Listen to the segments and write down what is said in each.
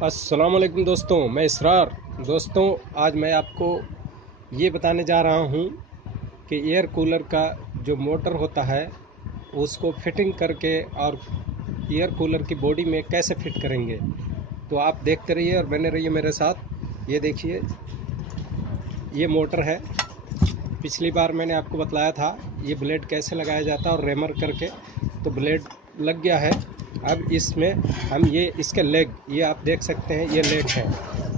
अस्सलाम वालेकुम दोस्तों, मैं इसरार। दोस्तों, आज मैं आपको ये बताने जा रहा हूँ कि एयर कूलर का जो मोटर होता है उसको फिटिंग करके और एयर कूलर की बॉडी में कैसे फिट करेंगे। तो आप देखते रहिए और बने रहिए मेरे साथ। ये देखिए, ये मोटर है। पिछली बार मैंने आपको बतलाया था ये ब्लेड कैसे लगाया जाता है और रेमर करके, तो ब्लेड लग गया है। अब इसमें हम ये इसके लेग, ये आप देख सकते हैं, ये लेग है।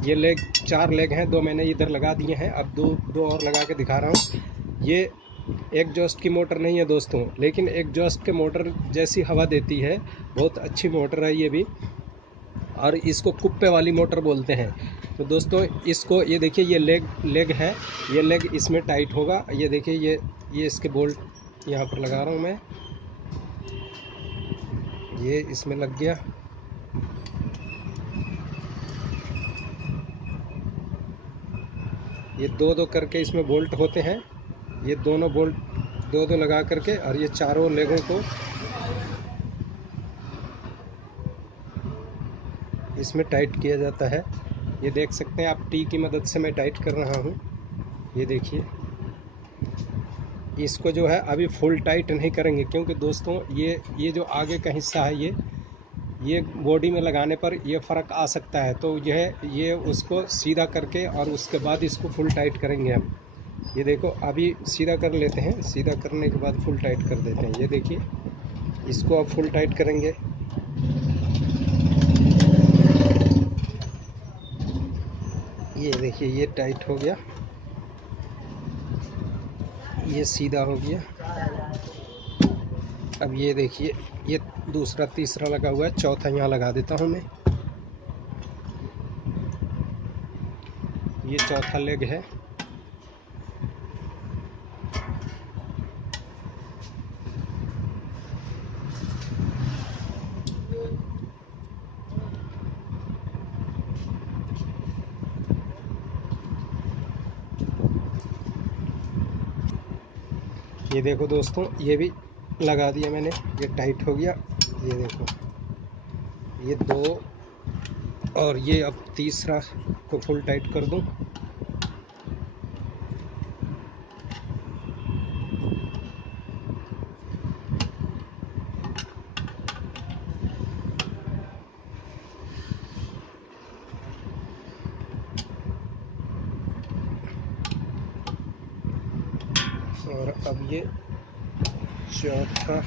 ये लेग 4 लेग हैं, 2 मैंने इधर लगा दिए हैं। अब दो और लगा के दिखा रहा हूँ। ये एग्जॉस्ट की मोटर नहीं है दोस्तों, लेकिन एग्जॉस्ट के मोटर जैसी हवा देती है। बहुत अच्छी मोटर है ये भी, और इसको कुप्पे वाली मोटर बोलते हैं। तो दोस्तों, इसको ये देखिए, ये लेग है। ये लेग इसमें टाइट होगा। ये देखिए, ये इसके बोल्ट यहाँ पर लगा रहा हूँ मैं। ये इसमें लग गया। ये दो करके इसमें बोल्ट होते हैं। ये दोनों बोल्ट दो लगा करके, और ये चारों लेगों को इसमें टाइट किया जाता है। ये देख सकते हैं आप, टी की मदद से मैं टाइट कर रहा हूँ। ये देखिए, इसको जो है अभी फुल टाइट नहीं करेंगे, क्योंकि दोस्तों ये जो आगे का हिस्सा है, ये बॉडी में लगाने पर ये फ़र्क आ सकता है। तो ये उसको सीधा करके और उसके बाद इसको फुल टाइट करेंगे हम। ये देखो, अभी सीधा कर लेते हैं। सीधा करने के बाद फुल टाइट कर देते हैं। ये देखिए, इसको अब फुल टाइट करेंगे। ये देखिए, ये टाइट हो गया, ये सीधा हो गया। अब ये देखिए, ये दूसरा तीसरा लगा हुआ है, चौथा यहाँ लगा देता हूँ मैं। ये चौथा लेग है। ये देखो दोस्तों, ये भी लगा दिया मैंने, ये टाइट हो गया। ये देखो, ये 2 और ये अब तीसरा को फुल टाइट कर दूं। और अब ये चौथा,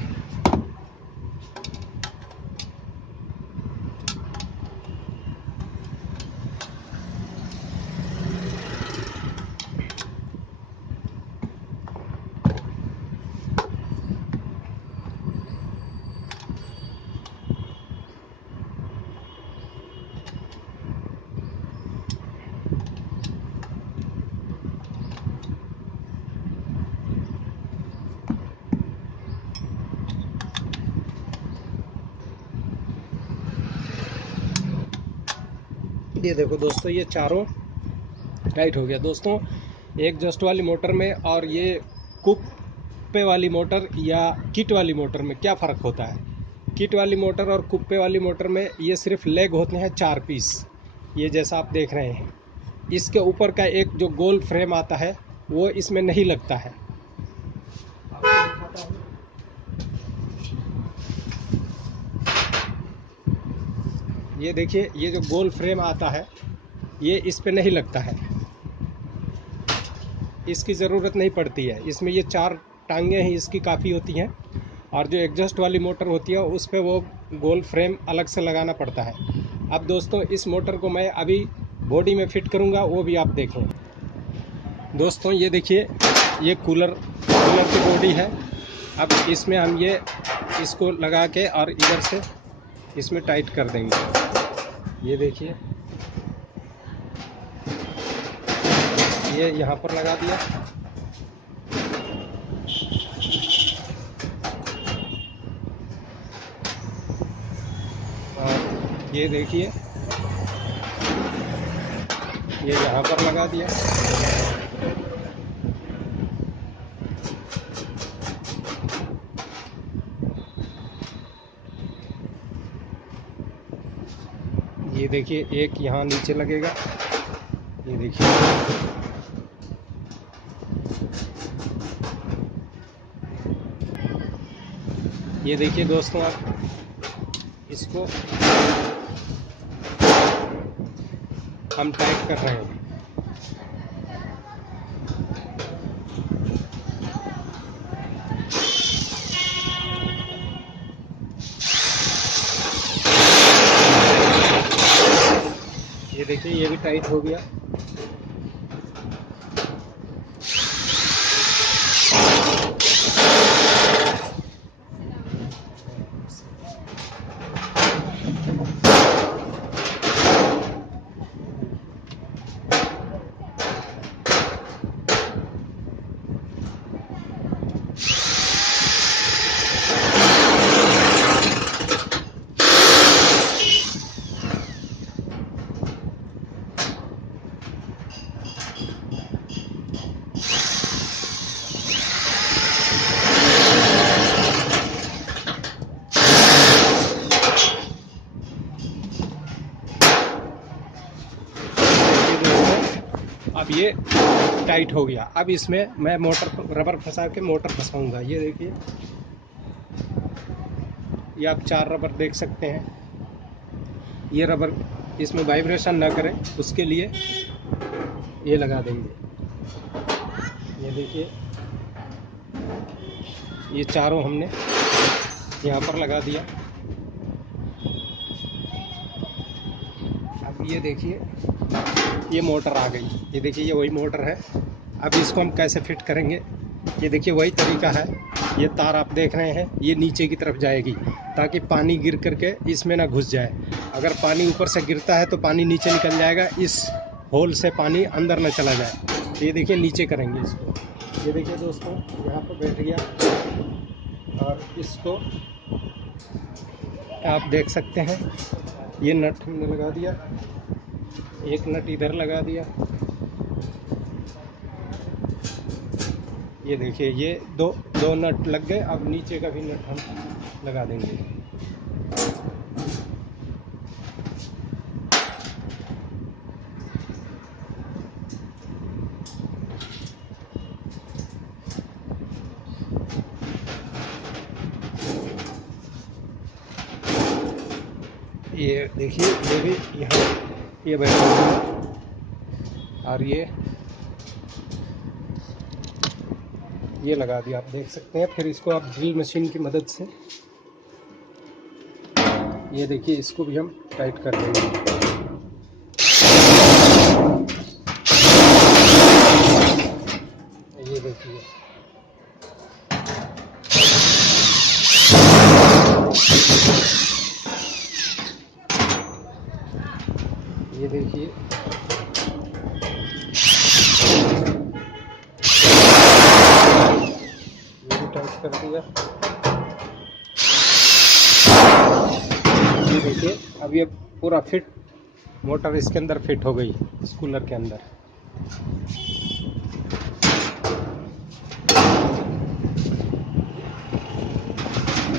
ये देखो दोस्तों, ये चारों टाइट हो गया। दोस्तों, एक जस्ट वाली मोटर में और ये कुप्पे वाली मोटर या किट वाली मोटर में क्या फ़र्क होता है। किट वाली मोटर और कुप्पे वाली मोटर में ये सिर्फ लेग होते हैं 4 पीस, ये जैसा आप देख रहे हैं। इसके ऊपर का एक जो गोल फ्रेम आता है वो इसमें नहीं लगता है। ये देखिए, ये जो गोल फ्रेम आता है ये इस पे नहीं लगता है, इसकी ज़रूरत नहीं पड़ती है। इसमें ये 4 टांगें ही इसकी काफ़ी होती हैं, और जो एग्जॉस्ट वाली मोटर होती है उस पे वो गोल फ्रेम अलग से लगाना पड़ता है। अब दोस्तों, इस मोटर को मैं अभी बॉडी में फिट करूँगा, वो भी आप देखें। दोस्तों, ये देखिए, ये कूलर की बॉडी है। अब इसमें हम इसको लगा के और इधर से इसमें टाइट कर देंगे। ये देखिए, ये यहाँ पर लगा दिया। और ये देखिए, ये यहाँ पर लगा दिया। ये देखिए एक यहाँ नीचे लगेगा, ये देखिए। ये देखिए दोस्तों, आप इसको हम टाइट कर रहे हैं। ये देखिए ये भी टाइट हो गया। अब ये टाइट हो गया। अब इसमें मैं मोटर रबर फंसा के मोटर फंसाऊंगा। ये देखिए, ये आप 4 रबर देख सकते हैं। ये रबर इसमें वाइब्रेशन ना करे उसके लिए ये लगा देंगे। ये देखिए, ये चारों हमने यहाँ पर लगा दिया। अब ये देखिए, ये मोटर आ गई। ये देखिए, ये वही मोटर है। अब इसको हम कैसे फिट करेंगे, ये देखिए वही तरीका है। ये तार आप देख रहे हैं, ये नीचे की तरफ जाएगी ताकि पानी गिर करके इसमें ना घुस जाए। अगर पानी ऊपर से गिरता है तो पानी नीचे निकल जाएगा, इस होल से पानी अंदर ना चला जाए। तो ये देखिए नीचे करेंगे इसको। ये देखिए दोस्तों, यहाँ पर बैठ गया और इसको आप देख सकते हैं। ये नट हमने लगा दिया, एक नट इधर लगा दिया। ये देखिए, ये दो नट लग गए। अब नीचे का भी नट हम लगा देंगे। ये देखिए, ये भी यहाँ ये बैठा और ये लगा दिया, आप देख सकते हैं। फिर इसको आप ड्रिल मशीन की मदद से ये देखिए, इसको भी हम टाइट कर देंगे। ये देखिए, ये देखिए, ये भी टाइट कर दिया। ये देखिए, अब ये पूरा फिट मोटर इसके अंदर फिट हो गई, इस कूलर के अंदर।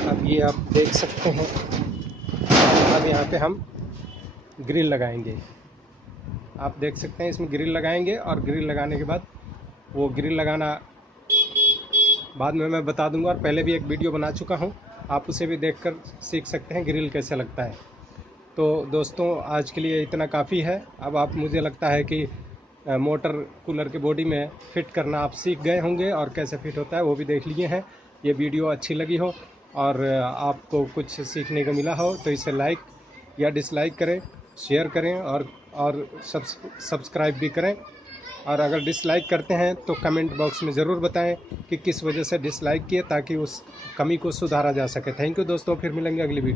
अब ये आप देख सकते हैं। अब यहाँ पे हम ग्रिल लगाएंगे। आप देख सकते हैं, इसमें ग्रिल लगाएंगे और ग्रिल लगाने के बाद वो ग्रिल लगाना बाद में मैं बता दूंगा। और पहले भी एक वीडियो बना चुका हूँ, आप उसे भी देखकर सीख सकते हैं ग्रिल कैसे लगता है। तो दोस्तों, आज के लिए इतना काफ़ी है। अब आप, मुझे लगता है कि मोटर कूलर के बॉडी में फ़िट करना आप सीख गए होंगे और कैसे फ़िट होता है वो भी देख लिए हैं। ये वीडियो अच्छी लगी हो और आपको कुछ सीखने को मिला हो तो इसे लाइक या डिसलाइक करें, शेयर करें और सब्सक्राइब भी करें। और अगर डिसलाइक करते हैं तो कमेंट बॉक्स में ज़रूर बताएं कि किस वजह से डिसलाइक किए, ताकि उस कमी को सुधारा जा सके। थैंक यू दोस्तों, फिर मिलेंगे अगली वीडियो।